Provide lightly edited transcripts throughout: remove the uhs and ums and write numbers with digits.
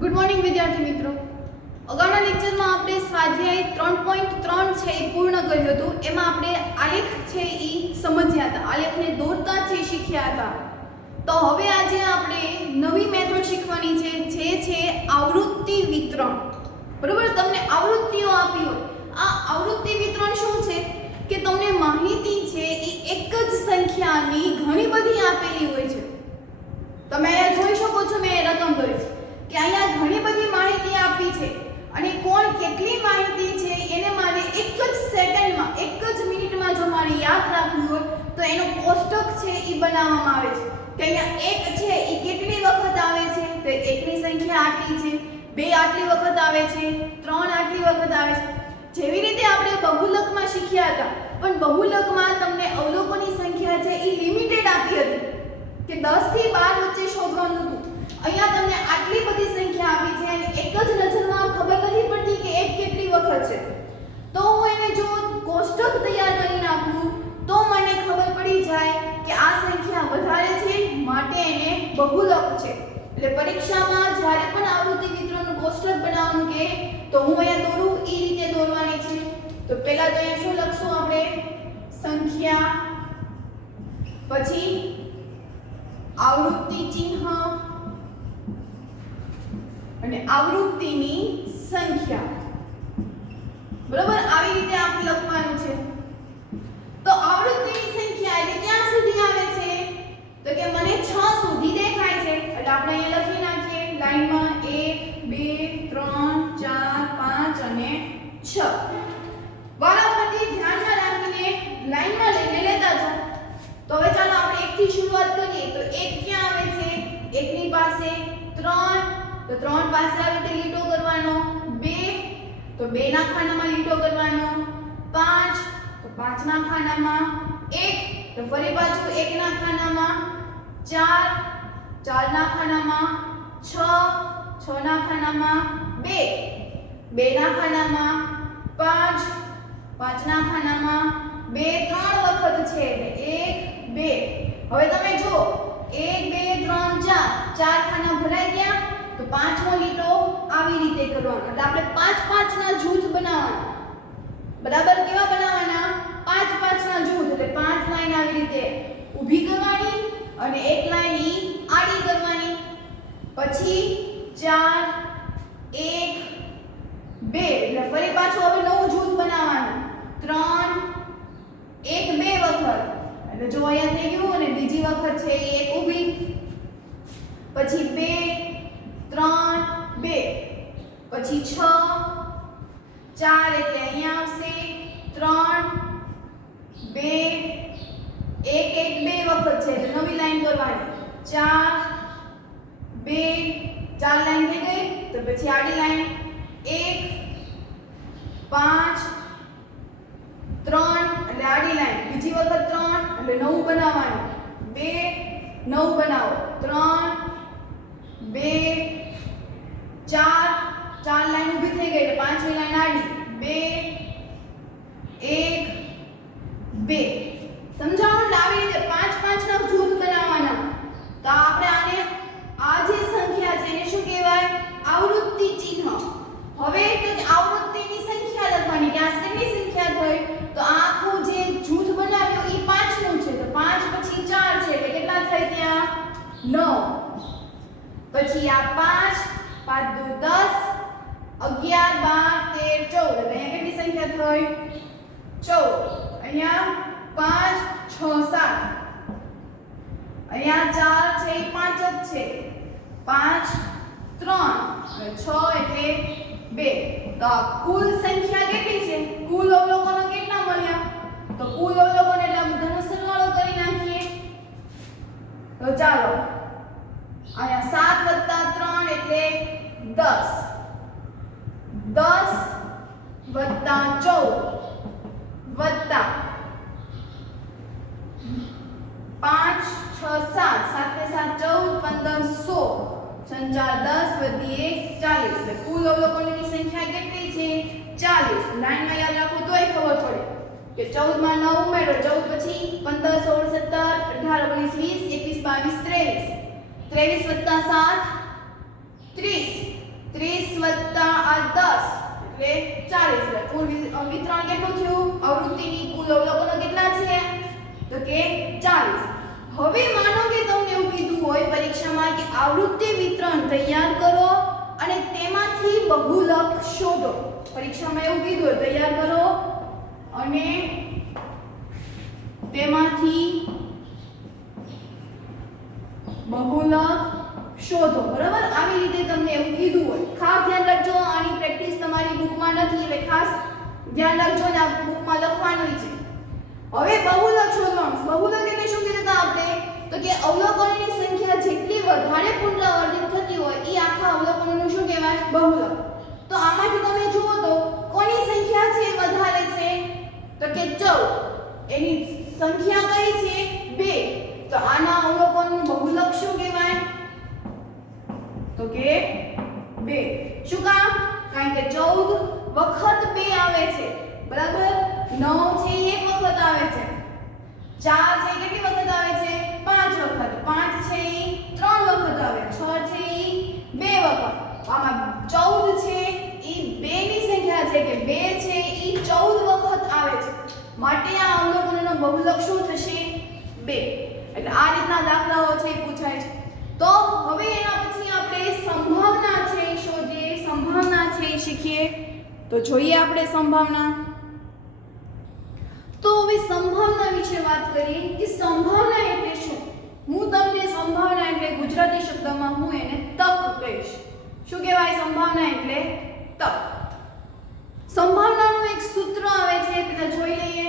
Good morning વિદ્યાર્થી મિત્રો. અગાઉના લેક્ચરમાં આપણે સ્વાધ્યાય 3.3 છે એ પૂર્ણ કર્યું હતું. એમાં આપણે આલેખ છે એ સમજ્યા હતા, આલેખને દોરતા છે શીખ્યા હતા. તો હવે આજે આપણે નવી મેથડ શીખવાની છે, જે છે આવૃત્તિ વિતરણ. બરોબર, તમને આવૃત્તિઓ આપી હોય. આ આવૃત્તિ વિતરણ શું છે કે તમને માહિતી છે એ એક જ સંખ્યાની ઘણી બધી આપેલી હોય છે. તમે અહીંયા જોઈ શકો છો, મેં રકમ દોરી છે કે અહીંયા ઘણી બધી માહિતી આપી છે અને કોણ કેટલી માહિતી છે એને મારે એક જ સેકન્ડમાં, એક જ મિનિટમાં જો મારે યાદ રાખવું હોય તો એનો કોષ્ટક છે એ બનાવવામાં આવે છે કે અહીંયા એક છે એ કેટલી વખત આવે છે, તો એકની સંખ્યા આટલી છે, બે આટલી વખત આવે છે, ત્રણ આટલી વખત આવે છે. જેવી રીતે આપણે બહુલકમાં શીખ્યા હતા, પણ બહુલકમાં તમને અવલોકોની સંખ્યા છે એ લિમિટેડ આપી હતી કે 10 થી 12 વચ્ચે શોધવાનું હતું. અહીંયા તમને આટલી બધી સંખ્યા આપી છે અને એક જ નજરમાં ખબર નથી પડતી કે એક કેટલી વખત છે. તો હું એને જો કોષ્ટક તૈયાર કરી નાખું તો મને ખબર પડી જાય કે આ સંખ્યા વધારે છે, માટે એને બહુલક છે. એટલે પરીક્ષામાં જ્યારે પણ આવૃત્તિ વિતરણનું કોષ્ટક બનાવવાનું કે તો હું અહીંયા દોરું એ રીતે દોરવાની છે. તો પહેલા તો અહીંયા શું લખશું આપણે? સંખ્યા, પછી આવૃત્તિ ચિહ્ન અને આવૃત્તિની સંખ્યા. બરોબર, આવી રીતે આપણે લખવાનું છે. તો આવૃત્તિની સંખ્યા એટલે ક્યાં સુધી આવે છે? તો કે મને 6 સુધી દેખાય છે, એટલે આપણે અહીંયા લખી નાખીએ લાઈનમાં 1 2 3 4 5 અને 6. વારાફરતી ધ્યાનમાં રાખીને લાઈનમાં લઈને લેતા જાઓ. તો હવે ચાલો આપણે 1 થી શરૂઆત કરીએ. તો 1 ક્યાં આવે છે? 1 ની પાસે 3, તો 3 પાસે આવી રીતે લીટો કરવાનો. 2, તો 2 ના ખાનામાં લીટો કરવાનો. 5, તો 5 ના ખાનામાં 1, તો ફરી પાછું 1 ના ખાનામાં. 4, 4 ના ખાનામાં. 6, 6 ના ખાનામાં 2, 2 ના ખાનામાં. 5, 5 ના ખાનામાં 2, 3 વખત છે એટલે 1 2. હવે તમે જો 1 2 3 4, 4 ખાના ભરાઈ ગયા, તો પાંચમો લીટો આવી રીતે કરવાનો. એટલે આપણે 5 5 ના જૂથ બનાવવાના. બરાબર, કેવા બનાવવાના? 5 5 ના જૂથ. એટલે 5 લાઈન આવી રીતે ઊભી કરવાની અને એક લાઈન ઈ આડી કરવાની. પછી 4 1 2, એટલે ફરી પાછું હવે નવું જૂથ બનાવવાનું. 3 1 2 વખત, એટલે જો અહીંયા થઈ ગયું અને બીજી વખત છે એ એક ઊભી. પછી 2 3 2, પછી 6 4, એટલે અહીંયા આવશે 3 2 1 1 2 વખત છે એટલે નવી લાઈન કરવાની. 4 2, 4 લાઈન થઈ ગઈ, તો પછી આડી લાઈન 1 5 3, એટલે આડી લાઈન. બીજી વખત 3, એટલે નવું બનાવવાનું. 2 નવું બનાવો. 3 2 4, 4 લાઈન ઊભી થઈ ગઈ એટલે પાંચમી લાઈન આડી. 2 1 2. સમજાણું? આવી રીતે 5 5 ના જૂથ બનાવવાના. તો આપણે આને, આ જે સંખ્યા છે એને શું કહેવાય? આવૃત્તિ ચિહ્ન. હવે તો આવૃત્તિની સંખ્યા લખવાની કે આ કેટલી સંખ્યા થઈ? તો આખું જે જૂથ બનાવ્યું એ 5 નું છે, તો 5 પછી 4 છે એટલે કેટલા થઈ ત્યાં? 9. પછી આ 5 5 દુ 10, 11 12 13 14, એટલે અહીંયા કેટલી સંખ્યા થઈ? 14. અહીંયા 5 6 7, અહીંયા 4 છે એ 5 જ છે. 5 3 અને 6 એટલે 2. તો આ કુલ સંખ્યા કેટલી છે? કુલ અવલોકનો કેટલા મળ્યા? તો કુલ અવલોકન એટલે બધાનો સરવાળો કરી નાખીએ. તો ચાલો અહીંયા 7 + 3 એટલે 10, 10 + 14 વત્તા 5 6 7, 7 ને 7 14 15 16, 4 10 વધી 1 40. એટલે કુલ અવલોકનોની સંખ્યા કેટલી છે? 40. લાઈનમાં યાદ રાખો તોય ખબર પડે કે 14 માં 9 ઉમેરો, 14 પછી 15 16 17 18 19 20 21 22 23, 23 + 7 30, 40 એટલે કુલ વિતરણ કેટલું થયું આવૃત્તિની કુલ અવલોકનો કેટલા છે તો કે 40 હવે માનો કે તમને એવું કીધું હોય પરીક્ષામાં કે આવૃત્તિ વિતરણ તૈયાર કરો અને તેમાંથી બહુલક શોધો પરીક્ષામાં એવું કીધું હોય તૈયાર કરો અને તેમાંથી બહુલક શોધો બરાબર આવી રીતે તમને એવું કીધું હોય ખાસ ધ્યાન રાખજો આની પ્રેક્ટિસ તમારી બુકમાં નથી એટલે ખાસ ધ્યાન રાખજો ને આ બુકમાં લખવાનું છે હવે બહુલક શોધવાનું બહુલક એટલે શું કીધું હતા આપણે તો કે અવલોકનોની સંખ્યા જેટલી વધારે પુનરાવર્તિત થતી હોય એ આખા અવલોકનોનું શું કહેવાય બહુલક તો આમાંથી તમે જુઓ તો કોની સંખ્યા છે વધારે છે તો કે 14 એની સંખ્યા કઈ છે 2 તો આના અવલોકનનું બહુલક શું કહેવાય તો કે 2 શું કામ કારણ કે 14 વખત 2 આવે છે બરાબર 9 છે એક વખત આવે છે 4 છે કેટલી વખત આવે છે 5 વખત 5 છે એ 3 વખત આવે 6 છે એ 2 વખત આમાં 14 છે એ 2 ની સંખ્યા છે કે 2 છે એ 14 વખત આવે છે માટે આ અવલોકનોનો બહુલક શું થશે 2 એટલે આ રીતના દાખલાઓ છે પૂછાય છે તો હવે એના પછી આપણે સંભાવના છે શોધીએ સંભાવના છે શીખીએ તો જોઈએ આપણે સંભાવના તો હવે સંભાવના વિશે વાત કરીએ કે સંભાવના એટલે શું હું તમને સંભાવના એટલે ગુજરાતી શબ્દમાં હું એને તક કહીશ શું કહેવાય સંભાવના એટલે તક સંભાવનાનું એક સૂત્ર આવે છે પેલા જોઈ લઈએ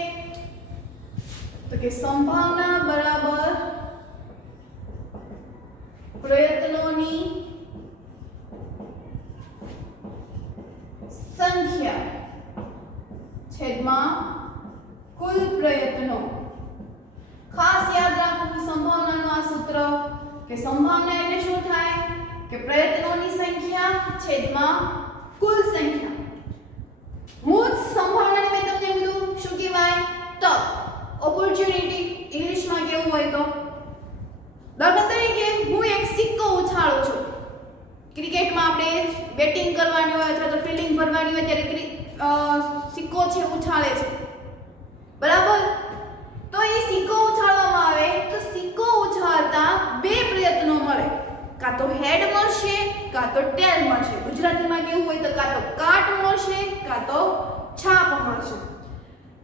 તો કે સંભાવના બરાબર પ્રયત્નોની સંખ્યા છેદમાં કુલ પ્રયત્નો ખાસ યાદ રાખવું સંભાવનાનું આ સૂત્ર કે સંભાવના એટલે શું થાય કે પ્રયત્નોની સંખ્યા છેદમાં કુલ સંખ્યા હું સંભાવનાને મેં તમને કીધું શું કહેવાય તક ઓપોર્ચ્યુનિટી ઇંગ્લિશમાં કેવું હોય તો દાખલા તરીકે હું એક સિક્કો ઉછાળું છું ક્રિકેટમાં આપણે બેટિંગ કરવાની હોય અથવા તો ફિલ્ડિંગ ભરવાની હોય ત્યારે સિક્કો છે ઉછાળે છે બરાબર તો એ સિક્કો ઉછાળવામાં આવે તો સિક્કો ઉછાળતા 2 પ્રયત્નો મળે કાં તો હેડ મળશે કાં તો ટેલ મળશે ગુજરાતીમાં કેવું હોય તો કાં તો કાટ મળશે કાં તો છાપ મળશે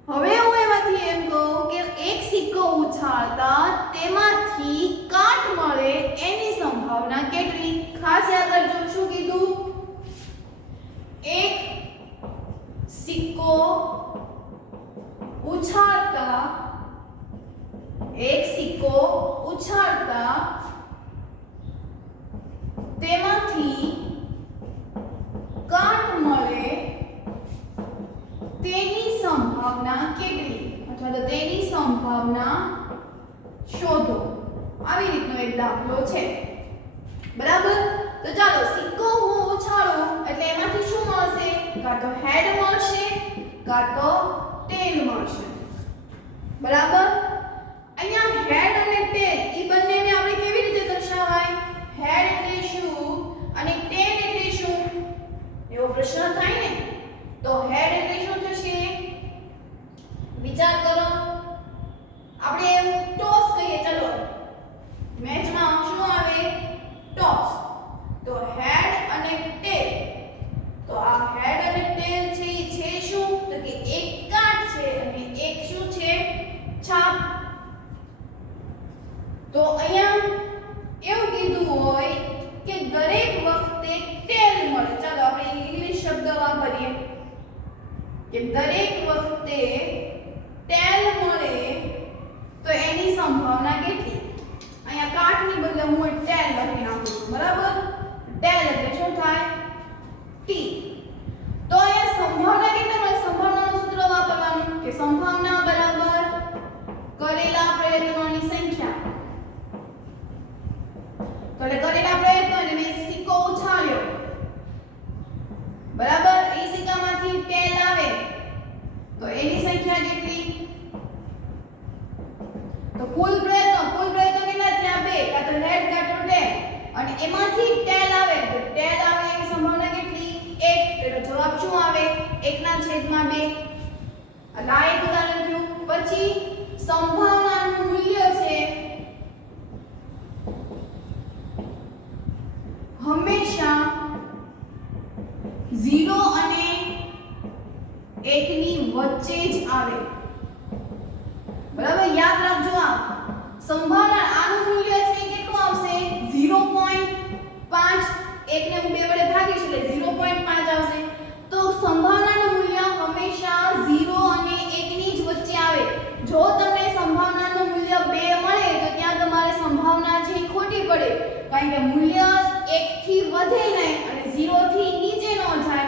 હવે હું એમાંથી એમ કહું કે એક સિક્કો ઉછાળતા તેમાંથી કાટ મળે એની સંભાવના કેટલી ખાસ યાદ રાખજો શું કીધું એક સિક્કો ઉછાળતા તેમાંથી કાટ મળે તેની સંભાવના કેટલી અથવા તો તેની સંભાવના શોધો આવી રીતનો એક દાખલો છે બરાબર તો ચાલો સિક્કો હું ઉછાળું એટલે એમાંથી શું મળશે કાં તો હેડ મળશે કાં તો ટેલ મળશે બરાબર અહીંયા હેડ અને ટેલ એ બંનેને આપણે કેવી રીતે દર્શાવાય હેડ એટલે શું અને ટેલ એટલે શું એવો પ્રશ્ન થાય ને તો હેડ એટલે શું થશે વિચાર કરો આપણે ટોસ કહીએ ચલો મેચમાં શું આવે ટોસ તો હેડ અને ટેલ તો આ હેડ અને ટેલ છે એ છે શું તો કે એક કાટ છે અને એક શું છે છાપ તો અહીંયા એવું કીધું હોય કે દરેક વખતે ટેલ મળે ચાલો આપણે ઇંગ્લિશ શબ્દ વાપરીએ કે દરેક વખતે ટેલ મળે તો એની સંભાવના કેટલી અહીંયા કાટની બદલે હું ટેલ લખી નાખું છું બરાબર ટેલ એટલે શું થાય ટી તો અહીંયા સંભાવના કેટલી મળે સંભાવનાનું સૂત્ર વાપરવાનું કે સંભાવના બરાબર કરેલા પ્રયત્નોની સંખ્યા તો એટલે કરેલા પ્રયત્નો એટલે મેં સિક્કો ઉછાળ્યો બરાબર એ સિક્કામાંથી ટેલ આવે તો એની સંખ્યા કેટલી તો કુલ પ્રયત્નો કેટલા થયા 2 કાં તો હેડ કાં તો ટેલ અને એમાંથી ટેલ આવે તો ટેલ આવે એની સંભાવના કેટલી 1 એટલે જવાબ શું આવે 1 ના એટલે આ એક ઉદાહરણ થયું. પછી સંભાવનાનું મૂલ્ય છે હંમેશા 0 અને 1 ની વચ્ચે જ આવે. બરાબર, યાદ રાખજો. આ સંભાવના આનું મૂલ્ય છે કેટલું આવશે? 0.5. 1 ને હું 2 વડે ભાગીશ એટલે 0.5 આવશે. તો સંભાવનાનું મૂલ્ય હંમેશા 0 અને 1 ની જ વચ્ચે આવે. જો તમને સંભાવનાનું મૂલ્ય 2 મળે તો ત્યાં તમારે સંભાવના છે એ ખોટી પડે, કારણ કે મૂલ્ય 1 થી વધે નહીં અને 0 થી નીચે ન જાય.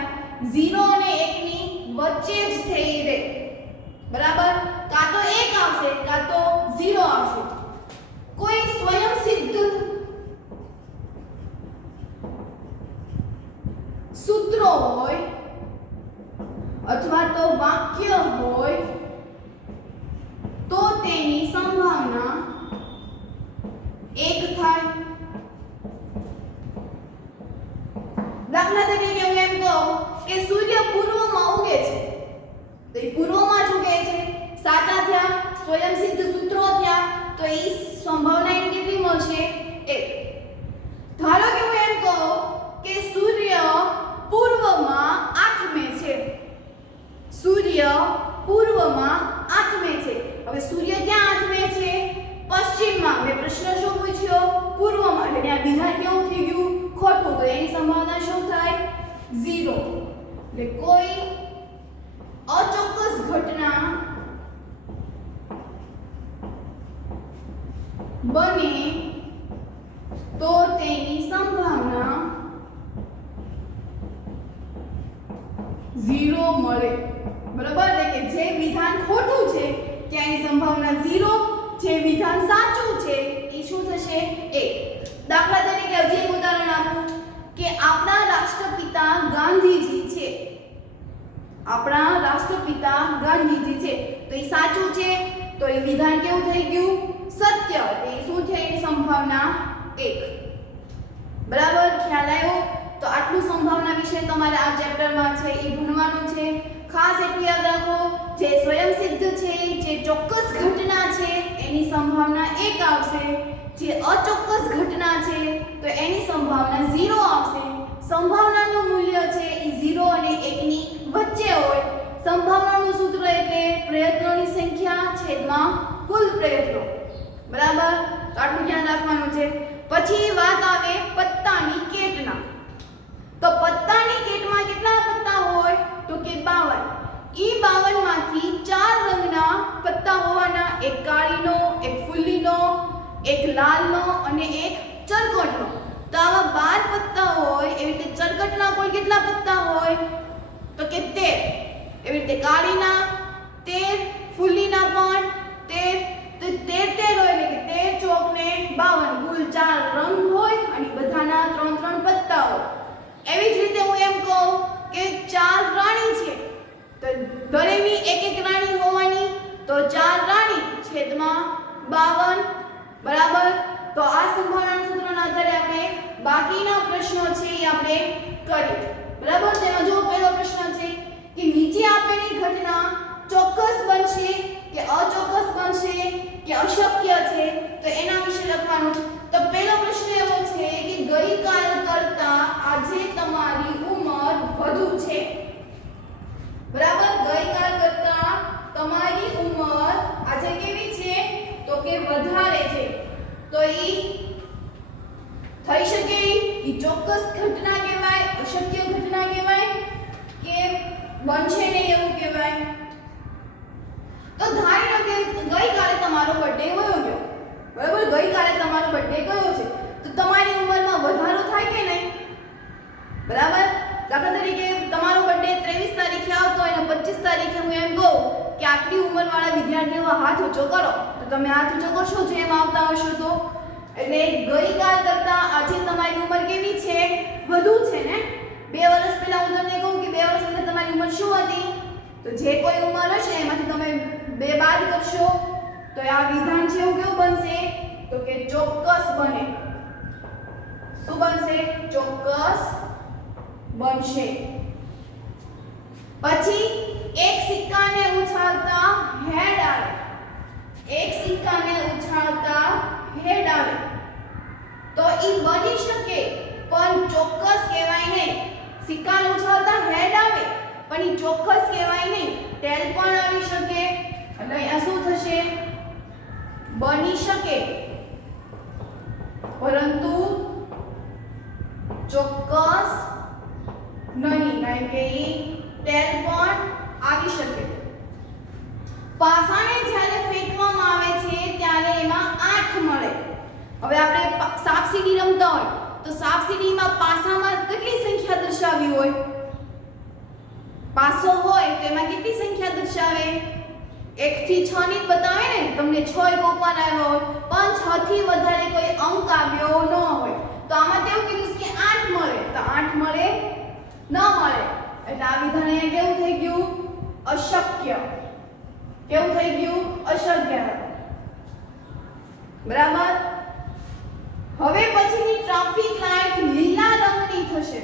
0 અને 1 ની વચ્ચે જ થઈ રહે. બરાબર, કાં તો 1 આવશે કાં તો 0 આવશે. કોઈ સ્વયંસિદ્ધ સૂત્ર હોય અથવા તો વાક્ય હોય તો તેની સંભાવના 1 થાય. દાખલા તરીકે હું એમ કહું કે સૂર્ય પૂર્વમાં ઉગે છે, તો એ પૂર્વમાં જ ઉગે છે. સાચા થયા, સ્વયંસિદ્ધ સૂત્રો થયા, તો એ સંભાવના એને કેટલી મળશે? 1. ધારો કે હું એમ કહું કે સૂર્ય પૂર્વમાં આથમે છે. સૂર્ય પૂર્વમાં આથમે છે. હવે સૂર્ય ક્યાં આથમે છે? પશ્ચિમમાં. મેં પ્રશ્ન શું પૂછ્યો? પૂર્વમાં. એટલે આ વિધાન કેવું થઈ ગયું? ખોટું. તો એની સંભાવના શું થાય? 0. એટલે કોઈ અચોક્કસ ઘટના બને તો તેની સંભાવના 0 મળે. બરાબર, એટલે કે જે વિધાન ખોટું છે ત્યાંની સંભાવના 0, જે વિધાન સાચું છે એ શું થશે? 1. દાખલા તરીકે હજી એક ઉદાહરણ આપું કે આપણા રાષ્ટ્રપિતા ગાંધીજી છે. આપણા રાષ્ટ્રપિતા ગાંધીજી છે, તો એ સાચું છે, તો એ વિધાન કેવું થઈ ગયું? સત્ય. એટલે શું છે? એની સંભાવના 1. બરાબર, ખ્યાલ આવ્યો? તો આટલું સંભાવના વિશે તમારે આ ચેપ્ટરમાં છે એ ભણવાનું છે. ખાસ એટલું યાદ રાખો, જે સ્વયંસિદ્ધ છે, જે ચોક્કસ ઘટના છે એની સંભાવના 1 આવશે. જે અચોક્કસ ઘટના છે તો એની સંભાવના 0 આવશે. સંભાવનાનું મૂલ્ય છે એ 0 અને 1 ની વચ્ચે હોય. સંભાવનાનું સૂત્ર એટલે પ્રયત્નોની સંખ્યા છેદમાં કુલ પ્રયત્નો. બરાબર, તો આટલું ધ્યાન રાખવાનું છે. પછી વાત આવે પત્તાની કેટના. તો પત્તાની કેટમાં કેટલા પત્તા હોય? તો કે 52. ઈ 52 માંથી 4 રંગના પત્તા હોવાના. એક કાળીનો, એક ફૂલીનો, એક લાલનો અને એક ચરકટનો. તો આવા 12 પત્તા હોય. એવી રીતે ચરકટના કુલ કેટલા પત્તા હોય? તો કે 13. એવી રીતે કાળીના 13, ફૂલીના પણ 13. તો 13 હોય એટલે કે 13 ચોક ને 52, કુલ 4 રંગ હોય અને બધાના 3 પત્તા હોય. એવી જ રીતે હું એમ કહું કે 4 રાણી છે, તો દરેકની એક રાણી હોવાની. તો 4 રાણી છેદમાં 52. બરાબર, તો આ સંભાવનાના સૂત્રના આધારે આપણે બાકીના પ્રશ્નો છે એ આપણે કરીએ. બરાબર, તેનો જો પહેલો પ્રશ્ન છે કે નીચે આપેલી ઘટના ચોક્કસ બનશે કે અચોક્કસ બનશે કે અશક્ય છે, તો એના વિશે લખવાનું. તો પહેલો પ્રશ્ન એવો છે કે ગઈકાલ કરતા આજે તમારી ઉંમર વધુ છે. બરાબર, ગઈકાલ કરતા તમારી ઉંમર આજે કેવી છે? તો કે વધારે છે. તો ઈ થઈ શકે, ઈ ચોક્કસ ઘટના કહેવાય, અશક્ય ઘટના કહેવાય કે બનશે નહીં એવું કહેવાય. તો ધારી લો કે ગઈકાલે તમારો બર્થડે વયો ગયો. બરાબર, ગઈકાલે તમારો બર્થડે ગયો છે, તો તમારી ઉંમરમાં વધારો થાય કે નહીં? બરાબર, દાખલા તરીકે તમારો બર્થડે 23 તારીખે આવતો હોય અને 25 તારીખે હું એમ કહું કે આટલી ઉંમરવાળા વિદ્યાર્થીઓ હાથ ઊંચો કરો, તો તમે હાથ ઊંચો કરશો જેમ આવતા હશો તો. એટલે ગઈકાલ કરતા આજે તમારી ઉંમર કેવી છે? વધુ છે ને. 2 વર્ષ પહેલા હું તમને કહું કે 2 વર્ષ પહેલા તમારી ઉંમર શું હતી? તો જે કોઈ ઉંમર હશે એમાંથી તમે 2 બાદ કરશો તો આ વિધાન છે એવું કેવું બનશે? તો કે ચોક્કસ બને. શું બનશે? ચોક્કસ બનશે. પછી એક સિક્કાને ઉછાળતા હેડ આવે, એક સિક્કાને ઉછાળતા હેડ આવે તો ઈ બની શકે, પણ ચોક્કસ કહેવાય નહીં. સિક્કાને ઉછાળતા હેડ આવે પણ ઈ ચોક્કસ કહેવાય નહીં. ટેલ પણ આવી શકે, એટલે અહીંયા શું થશે? બની શકે પરંતુ ચોક્કસ નહીં, કારણ કે ઈ ટેલ પણ આવી શકે. પાસાને જ્યારે ફેંકવામાં આવે છે ત્યારે એમાં 8 મળે. હવે આપણે સાપસીડી રમતા હોય તો સાપસીડીમાં પાસામાં કેટલી સંખ્યા દર્શાવી હોય? પાસો હોય તો એમાં કેટલી સંખ્યા દર્શાવે? 1 થી 6 ની બતાવે ને, તમને 6 એક ઉપર આવ્યો હોય પણ 6 થી વધારે કોઈ અંક આવ્યો ન હોય. તો આમાં તેવું કીધું કે 8 મળે, તો 8 મળે ન મળે, એટલે આ વિધાન અહીંયા કેવું થઈ ગયું? અશક્ય. કેવું થઈ ગયું? અશક્ય. બરાબર. હવે પછીની ટ્રાફિક લાઈટ લીલા રંગની થશે.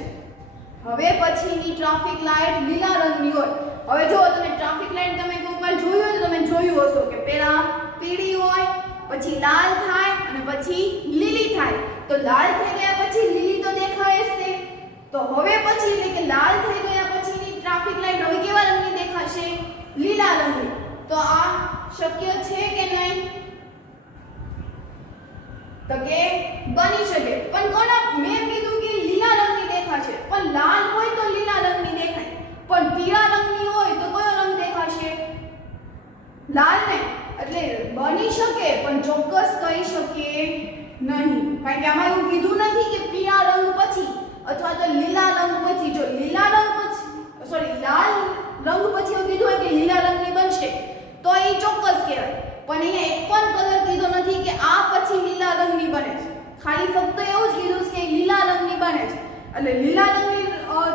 હવે પછીની ટ્રાફિક લાઈટ લીલા રંગની હોય. હવે જો તમે ટ્રાફિક લાઈટ તમે કોઈકવાર જોયું હોય તો તમે જોયું હશો કે પહેલા પીળી હોય, પછી લાલ થાય અને પછી લીલી થાય. તો લાલ થઈ ગયા પછી લીલી તો દેખાય જ છે. તો હવે પછી એટલે કે લાલ થઈ ગયા પછીની ટ્રાફિક લાઈટ હવે કેવા રંગની દેખાશે? લીલા રંગની. તો આ શક્ય છે કે નહીં? તો કે બની શકે, પણ કોના? મેં કીધું કે લીલા રંગની દેખાશે, પણ લાલ હોય તો લીલા રંગની દેખાય, પણ પીળા રંગની હોય તો કયો રંગ દેખાશે? લાલ ને. એટલે બની શકે પણ ચોક્કસ કહી શકે નહીં, કારણ કે આમાં એવું કીધું નથી કે પીળા રંગ પછી અથવા તો લીલા રંગ પછી. જો લીલા રંગ પછી લાલ રંગ પછી એવું કીધું હોય કે લીલા રંગની બનશે તો એ ચોક્કસ કહેવાય. પણ અહીંયા એક પણ કલર કીધો નથી કે આ પછી લીલા રંગની બને છે. ખાલી ફક્ત એવું જ કીધું છે કે લીલા રંગની બને છે. એટલે લીલા રંગની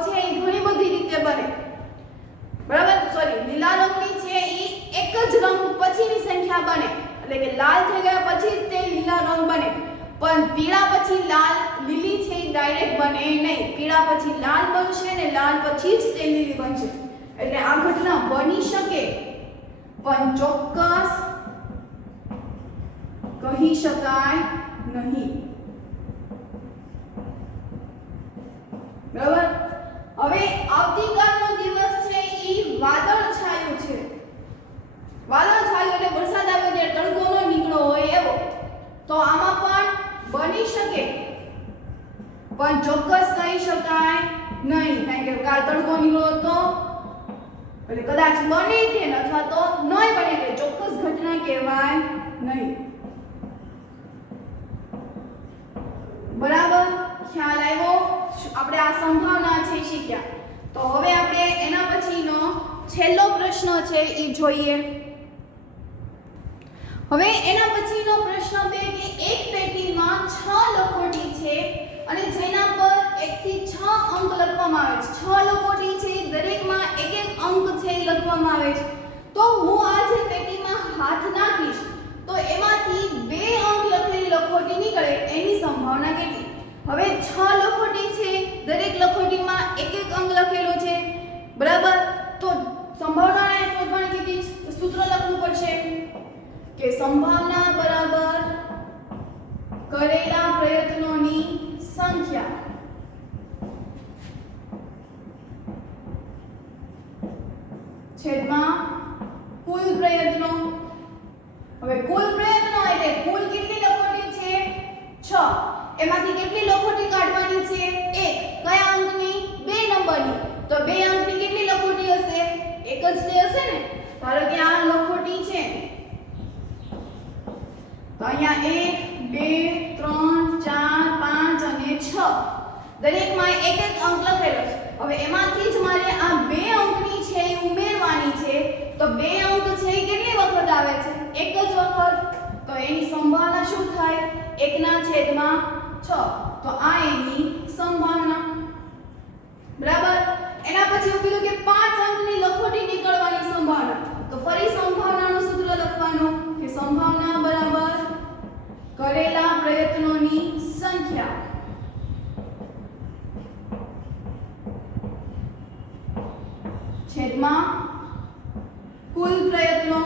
છે એ ઘણી બધી રીતે બને. બરાબર. લીલા રંગની છે એ એક જ રંગ પછીની સંખ્યા બને, એટલે કે લાલ થઈ ગયા પછી તે લીલા રંગ બને. પણ પીળા પછી લાલ લીલી છે એ ડાયરેક્ટ બને નહીં. પીળા પછી લાલ બનશે ને લાલ પછી જ તે લીલી બનશે. એટલે આ ઘટના બની શકે પણ ચોક્કસ કહી શકાય નહીં. બરાબર. હવે આવતીકાલનો દિવસ છે એ વાદળછાયું છે. વાદળછાયું એટલે વરસાદ આવ્યો ત્યારે તડકો ન નીકળ્યો હોય એવો. તો આમાં પણ બની શકે પણ ચોક્કસ કહી શકાય નહીં, કારણ કે કાલ તડકો નીકળ્યો તો એટલે કદાચ બને છે અથવા તો નહીં બને, એટલે ચોક્કસ ઘટના કહેવાય નહીં. બરાબર. ખ્યાલ આવ્યો? આપણે આ સંભાવના છે શીખ્યા. તો હવે આપણે એના પછીનો છેલ્લો પ્રશ્ન છે એ જોઈએ. હવે એના પછીનો પ્રશ્ન છે કે એક પેટીમાં 6 લખોટી છે અને જેના પર 1 થી 6 અંક લખવામાં આવે છે. 6 લખોટી છે, દરેકમાં એક એક અંક છે એ લખવામાં આવે છે. તો હું આ જે પેટીમાં હાથ નાખીશ તો એમાંથી 2 અંક લખેલી લખોટી નીકળે, એની સંભાવના કેટલી? હવે 6 લખોટી છે, દરેક લખોટીમાં એક એક અંક લખેલો છે. બરાબર. તો સંભાવનાને શોધવાની કેટલી છે? તો સૂત્ર લખવું પડશે કે સંભાવના બરાબર કરેલા પ્રયત્નોની સંખ્યા છેદમાં કુલ પ્રયત્નો. હવે કુલ પ્રયત્નો એટલે કુલ કેટલી લખોટી છે? 6. એમાંથી કેટલી લખોટી કાઢવાની છે? 1. કયા અંકની? 2 નંબરની. તો 2 અંકની કેટલી લખોટી હશે? એક જ તે હશે ને. ધારો કે આ લખોટી છે તો અહીંયા 1 2 3 4 5 અને 6 દરેકમાં એક એક અંક લખેલો છે. હવે એમાંથી જ મારે આ 2 અંકની છે એ ઉમેરવાની છે. તો 2 અંક છે એ કેટલી વખત આવે છે? એક જ વખત. તો એની સંભાવના શું થાય? 1/6. તો આ એની સંભાવના. બરાબર. એના પછી એવું કીધું કે 5 અંકની લખોટી નીકળવાની સંભાવના. તો ફરી સંભાવનાનું સૂત્ર લખવાનું કે સંભાવના બરાબર કરેલા પ્રયત્નોની સંખ્યા છેદમાં કુલ પ્રયત્નો,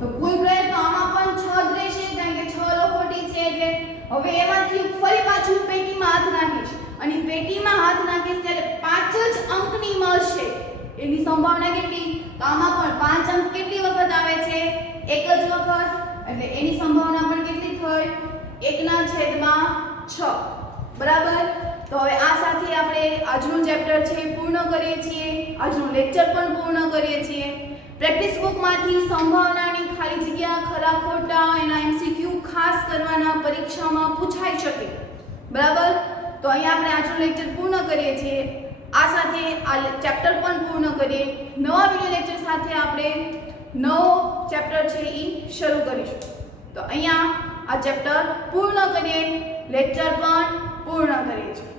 તો કુલ પ્રયત્નો આમાં પણ 6 જ રહેશે કારણ કે 6 લખોટી છે એટલે હવે એમાંથી ફરી પાછું પેટીમાં હાથ નાખીશ અને પેટીમાં હાથ નાખીશ ત્યારે 5 જ અંકની મળશે એની સંભાવના કેટલી? તો આમાં પણ 5 અંક કેટલી વખત આવે છે? એક જ વખત, એટલે એની સંભાવના પણ કેટલી થઈ? 1/6. બરાબર. તો હવે આ સાથે આપણે આજનું ચેપ્ટર છે પૂર્ણ કરીએ છીએ, આજનું લેક્ચર પણ પૂર્ણ કરીએ છીએ. પ્રેક્ટિસ બુકમાંથી સંભાવનાની ખાલી જગ્યા, ખરા ખોટા, એના એમસીક્યુ ખાસ કરવાના, પરીક્ષામાં પૂછાઈ શકે. બરાબર. તો અહીંયા આપણે આજનું લેક્ચર પૂર્ણ કરીએ છીએ. આ સાથે આ ચેપ્ટર પણ પૂર્ણ કરીએ. નવા વિડિયો લેક્ચર સાથે આપણે નવો ચેપ્ટર છે એ શરૂ કરીશું. તો અહીંયા આ ચેપ્ટર પૂર્ણ કરીએ, લેક્ચર પણ પૂર્ણ કરીએ છીએ.